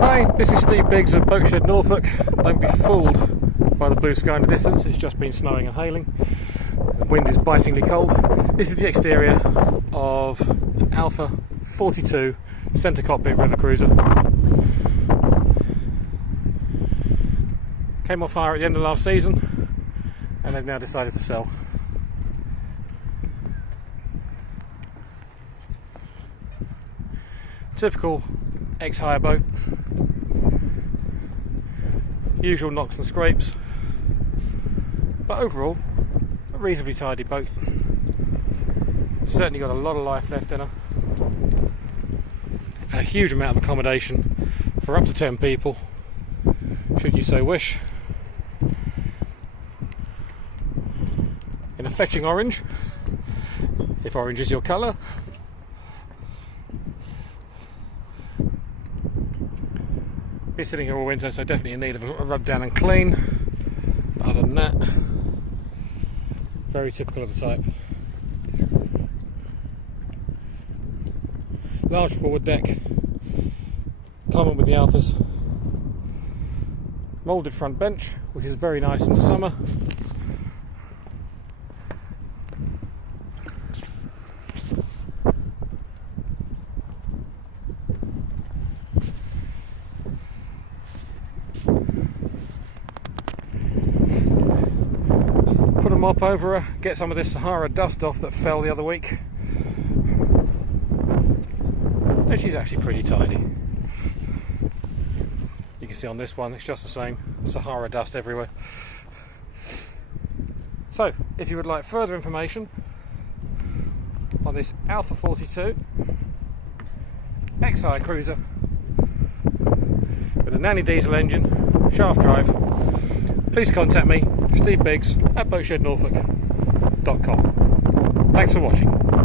Hi, this is Steve Biggs at Boatshed, Norfolk. Don't be fooled by the blue sky in the distance, it's just been snowing and hailing. The wind is bitingly cold. This is the exterior of an Alpha 42 centre cockpit river cruiser. Came off hire at the end of last season and they've now decided to sell. Typical ex-hire boat, usual knocks and scrapes, but overall a reasonably tidy boat. Certainly got a lot of life left in her, and a huge amount of accommodation for up to 10 people should you so wish. In a fetching orange, if orange is your colour. Been sitting here all winter, so definitely in need of a rub down and clean. But other than that, very typical of the type. Large forward deck, common with the Alphas. Moulded front bench, which is very nice in the summer. Put a mop over her, get some of this Sahara dust off that fell the other week. And she's actually pretty tidy. You can see on this one, it's just the same, Sahara dust everywhere. So, if you would like further information on this Alpha 42 ex-hire cruiser with a nanny diesel engine, shaft drive, please contact me, Steve Biggs at boatshednorfolk.com. Thanks for watching.